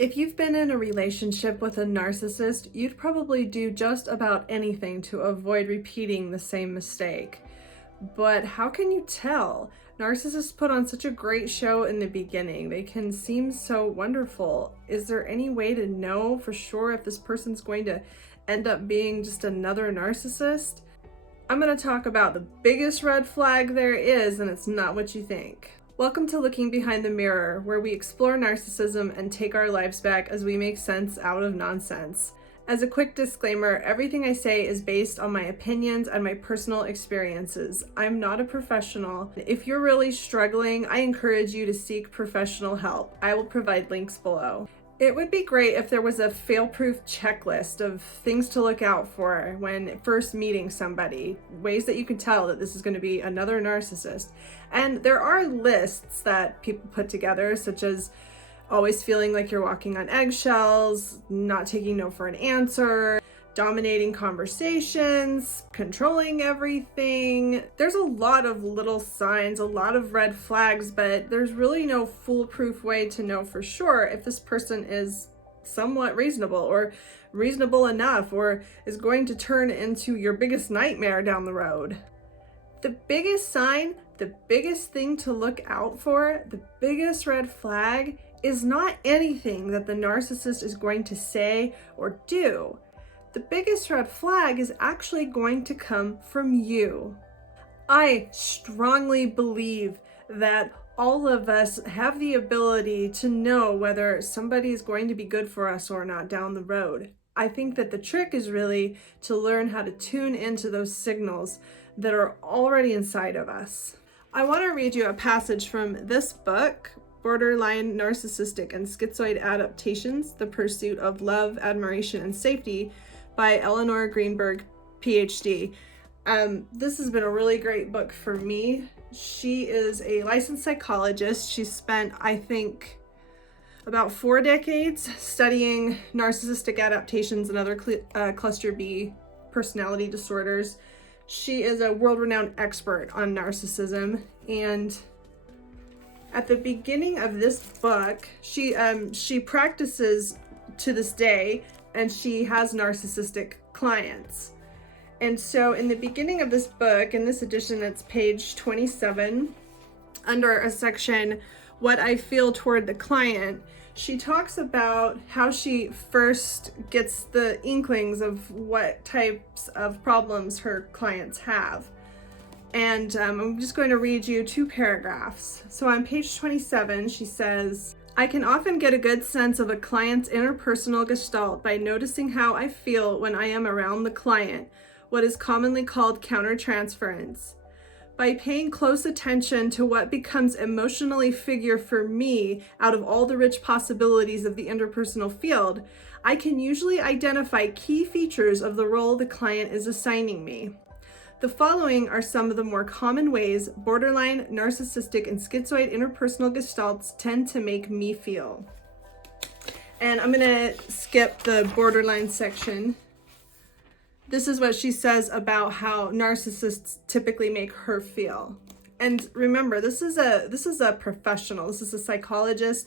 If you've been in a relationship with a narcissist, you'd probably do just about anything to avoid repeating the same mistake. But how can you tell? Narcissists put on such a great show in the beginning. They can seem so wonderful. Is there any way to know for sure if this person's going to end up being just another narcissist? I'm going to talk about the biggest red flag there is, and it's not what you think. Welcome to Looking Behind the Mirror, where we explore narcissism and take our lives back as we make sense out of nonsense. As a quick disclaimer, everything I say is based on my opinions and my personal experiences. I'm not a professional. If you're really struggling, I encourage you to seek professional help. I will provide links below. It would be great if there was a fail-proof checklist of things to look out for when first meeting somebody, ways that you can tell that this is going to be another narcissist. And there are lists that people put together, such as always feeling like you're walking on eggshells, not taking no for an answer, dominating conversations, controlling everything. There's a lot of little signs, a lot of red flags, but there's really no foolproof way to know for sure if this person is somewhat reasonable or reasonable enough or is going to turn into your biggest nightmare down the road. The biggest sign, the biggest thing to look out for, the biggest red flag is not anything that the narcissist is going to say or do. The biggest red flag is actually going to come from you. I strongly believe that all of us have the ability to know whether somebody is going to be good for us or not down the road. I think that the trick is really to learn how to tune into those signals that are already inside of us. I want to read you a passage from this book, Borderline Narcissistic and Schizoid Adaptations, The Pursuit of Love, Admiration, and Safety by Eleanor Greenberg, PhD. This has been a really great book for me. She is a licensed psychologist. She spent, I think, about 4 decades studying narcissistic adaptations and other cluster B personality disorders. She is a world-renowned expert on narcissism, and at the beginning of this book, she practices to this day, and she has narcissistic clients. And so in the beginning of this book, in this edition, it's page 27, under a section, What I Feel Toward the Client, she talks about how she first gets the inklings of what types of problems her clients have. And I'm just going to read you 2 paragraphs. So on page 27, she says, I can often get a good sense of a client's interpersonal gestalt by noticing how I feel when I am around the client, what is commonly called countertransference. By paying close attention to what becomes emotionally figure for me out of all the rich possibilities of the interpersonal field, I can usually identify key features of the role the client is assigning me. The following are some of the more common ways borderline, narcissistic, and schizoid interpersonal gestalts tend to make me feel. And I'm going to skip the borderline section. This is what she says about how narcissists typically make her feel. And remember, this is a professional. This is a psychologist,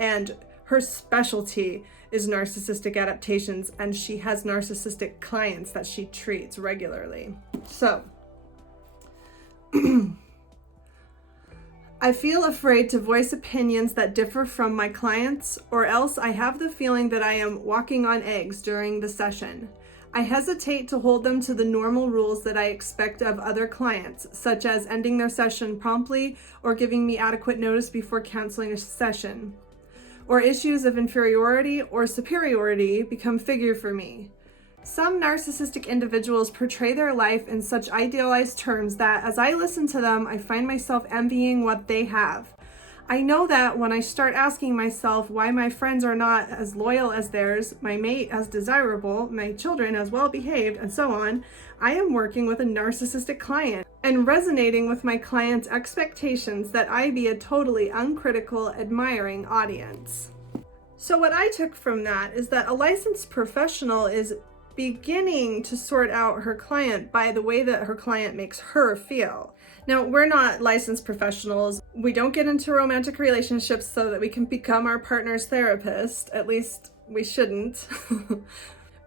and her specialty is narcissistic adaptations, and she has narcissistic clients that she treats regularly. So, I feel afraid to voice opinions that differ from my clients, or else I have the feeling that I am walking on eggs during the session. I hesitate to hold them to the normal rules that I expect of other clients, such as ending their session promptly or giving me adequate notice before canceling a session. Or issues of inferiority or superiority become figure for me. Some narcissistic individuals portray their life in such idealized terms that as I listen to them, I find myself envying what they have. I know that when I start asking myself why my friends are not as loyal as theirs, my mate as desirable, my children as well behaved, and so on, I am working with a narcissistic client and resonating with my client's expectations that I be a totally uncritical, admiring audience. So what I took from that is that a licensed professional is beginning to sort out her client by the way that her client makes her feel. Now, we're not licensed professionals. We don't get into romantic relationships so that we can become our partner's therapist. At least we shouldn't.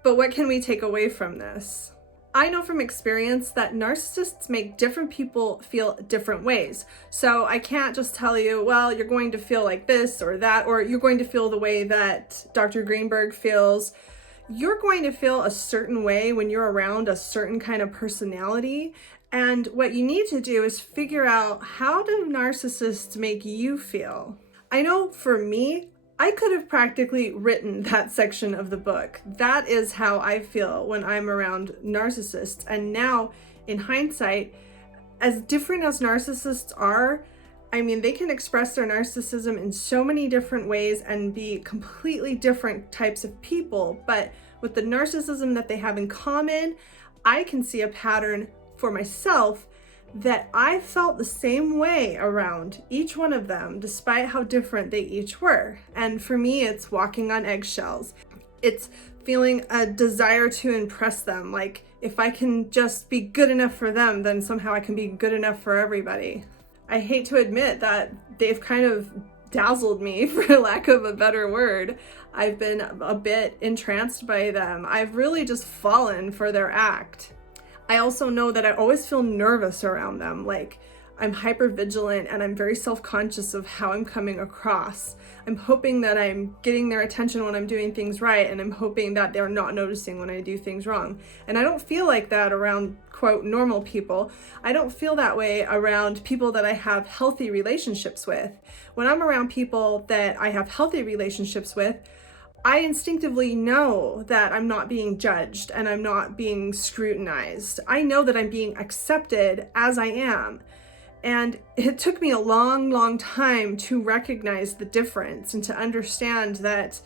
But what can we take away from this? I know from experience that narcissists make different people feel different ways. So I can't just tell you, well, you're going to feel like this or that, or you're going to feel the way that Dr. Greenberg feels. You're going to feel a certain way when you're around a certain kind of personality. And what you need to do is figure out, how do narcissists make you feel? I know for me, I could have practically written that section of the book. That is how I feel when I'm around narcissists. And now, in hindsight, as different as narcissists are, I mean, they can express their narcissism in so many different ways and be completely different types of people. But with the narcissism that they have in common, I can see a pattern for myself that I felt the same way around each one of them, despite how different they each were. And for me, it's walking on eggshells. It's feeling a desire to impress them. Like, if I can just be good enough for them, then somehow I can be good enough for everybody. I hate to admit that they've kind of dazzled me, for lack of a better word. I've been a bit entranced by them. I've really just fallen for their act. I also know that I always feel nervous around them. Like, I'm hyper vigilant and I'm very self-conscious of how I'm coming across. I'm hoping that I'm getting their attention when I'm doing things right, and I'm hoping that they're not noticing when I do things wrong. And I don't feel like that around, quote, normal people. I don't feel that way around people that I have healthy relationships with. When I'm around people that I have healthy relationships with, I instinctively know that I'm not being judged and I'm not being scrutinized. I know that I'm being accepted as I am. And it took me a long, long time to recognize the difference and to understand that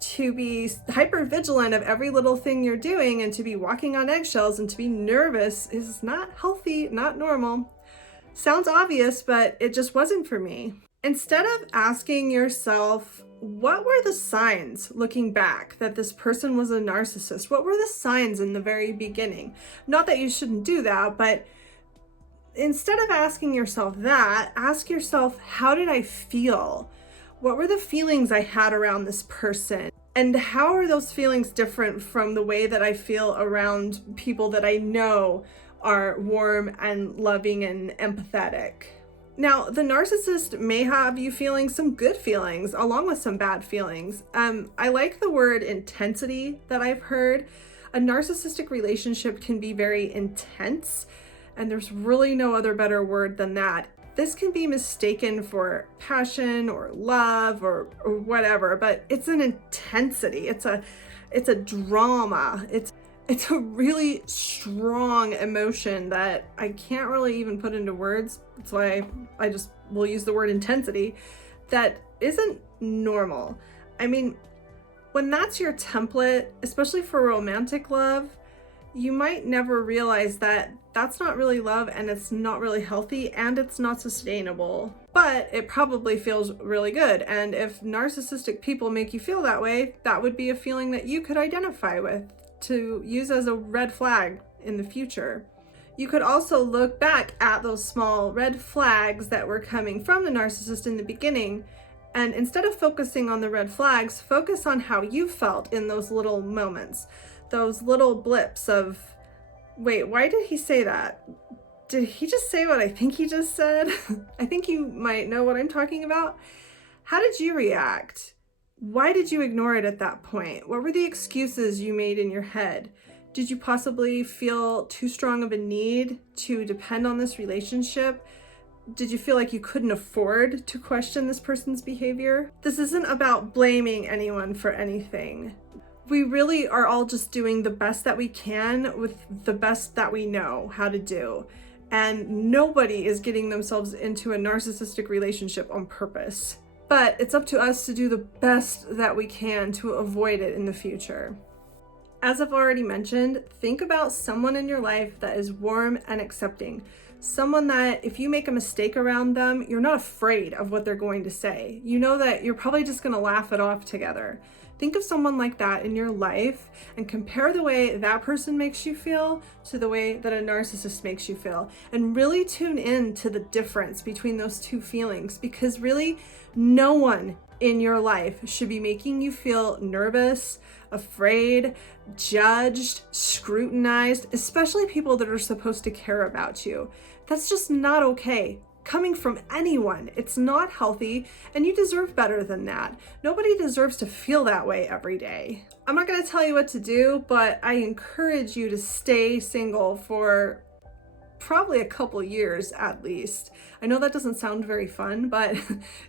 to be hyper vigilant of every little thing you're doing and to be walking on eggshells and to be nervous is not healthy, not normal. Sounds obvious, but it just wasn't for me. Instead of asking yourself, what were the signs looking back that this person was a narcissist? What were the signs in the very beginning? Not that you shouldn't do that, but instead of asking yourself that, ask yourself, how did I feel? What were the feelings I had around this person? And how are those feelings different from the way that I feel around people that I know are warm and loving and empathetic? Now, the narcissist may have you feeling some good feelings along with some bad feelings. I like the word intensity that I've heard. A narcissistic relationship can be very intense, and there's really no other better word than that. This can be mistaken for passion or love or whatever, but it's an intensity. It's a drama. It's a really strong emotion that I can't really even put into words. That's why I just will use the word intensity. That isn't normal. I mean, when that's your template, especially for romantic love, you might never realize that that's not really love, and it's not really healthy, and it's not sustainable. But it probably feels really good. And if narcissistic people make you feel that way, that would be a feeling that you could identify with, to use as a red flag in the future. You could also look back at those small red flags that were coming from the narcissist in the beginning, and instead of focusing on the red flags, focus on how you felt in those little moments, those little blips of, wait, why did he say that? Did he just say what I think he just said? I think you might know what I'm talking about. How did you react? Why did you ignore it at that point? What were the excuses you made in your head? Did you possibly feel too strong of a need to depend on this relationship? Did you feel like you couldn't afford to question this person's behavior? This isn't about blaming anyone for anything. We really are all just doing the best that we can with the best that we know how to do. And nobody is getting themselves into a narcissistic relationship on purpose. But it's up to us to do the best that we can to avoid it in the future. As I've already mentioned, think about someone in your life that is warm and accepting. Someone that if you make a mistake around them, you're not afraid of what they're going to say. You know that you're probably just going to laugh it off together. Think of someone like that in your life and compare the way that person makes you feel to the way that a narcissist makes you feel, and really tune in to the difference between those two feelings, because really no one in your life should be making you feel nervous, afraid, judged, scrutinized, especially people that are supposed to care about you. That's just not okay. Coming from anyone, it's not healthy, and you deserve better than that. Nobody deserves to feel that way every day. I'm not going to tell you what to do, but I encourage you to stay single for probably a couple years at least. I know that doesn't sound very fun, but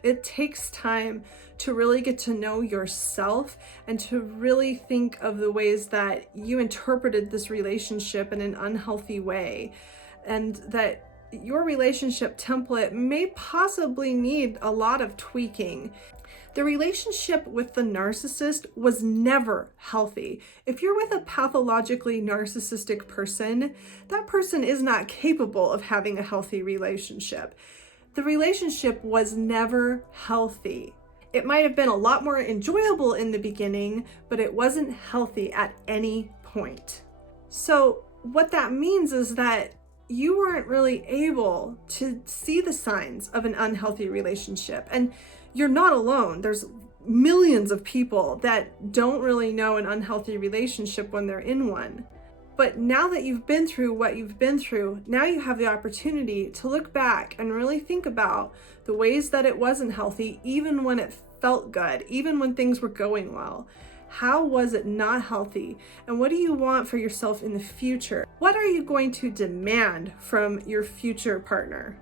it takes time to really get to know yourself and to really think of the ways that you interpreted this relationship in an unhealthy way, and that your relationship template may possibly need a lot of tweaking. The relationship with the narcissist was never healthy. If you're with a pathologically narcissistic person, that person is not capable of having a healthy relationship. The relationship was never healthy. It might have been a lot more enjoyable in the beginning, but it wasn't healthy at any point. So what that means is that you weren't really able to see the signs of an unhealthy relationship. And you're not alone. There's millions of people that don't really know an unhealthy relationship when they're in one. But now that you've been through what you've been through, now you have the opportunity to look back and really think about the ways that it wasn't healthy, even when it felt good, even when things were going well. How was it not healthy? And what do you want for yourself in the future? What are you going to demand from your future partner?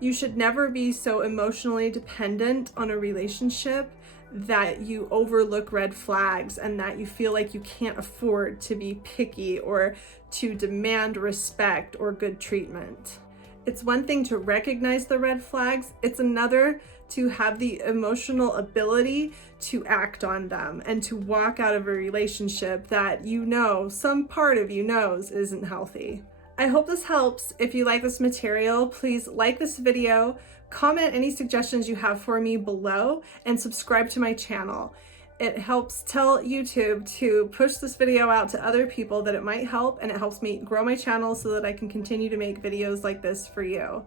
You should never be so emotionally dependent on a relationship that you overlook red flags and that you feel like you can't afford to be picky or to demand respect or good treatment. It's one thing to recognize the red flags, it's another to have the emotional ability to act on them and to walk out of a relationship that you know, some part of you knows isn't healthy. I hope this helps. If you like this material, please like this video, comment any suggestions you have for me below, and subscribe to my channel. It helps tell YouTube to push this video out to other people that it might help, and it helps me grow my channel so that I can continue to make videos like this for you.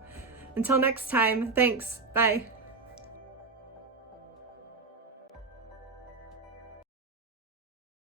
Until next time, thanks, bye.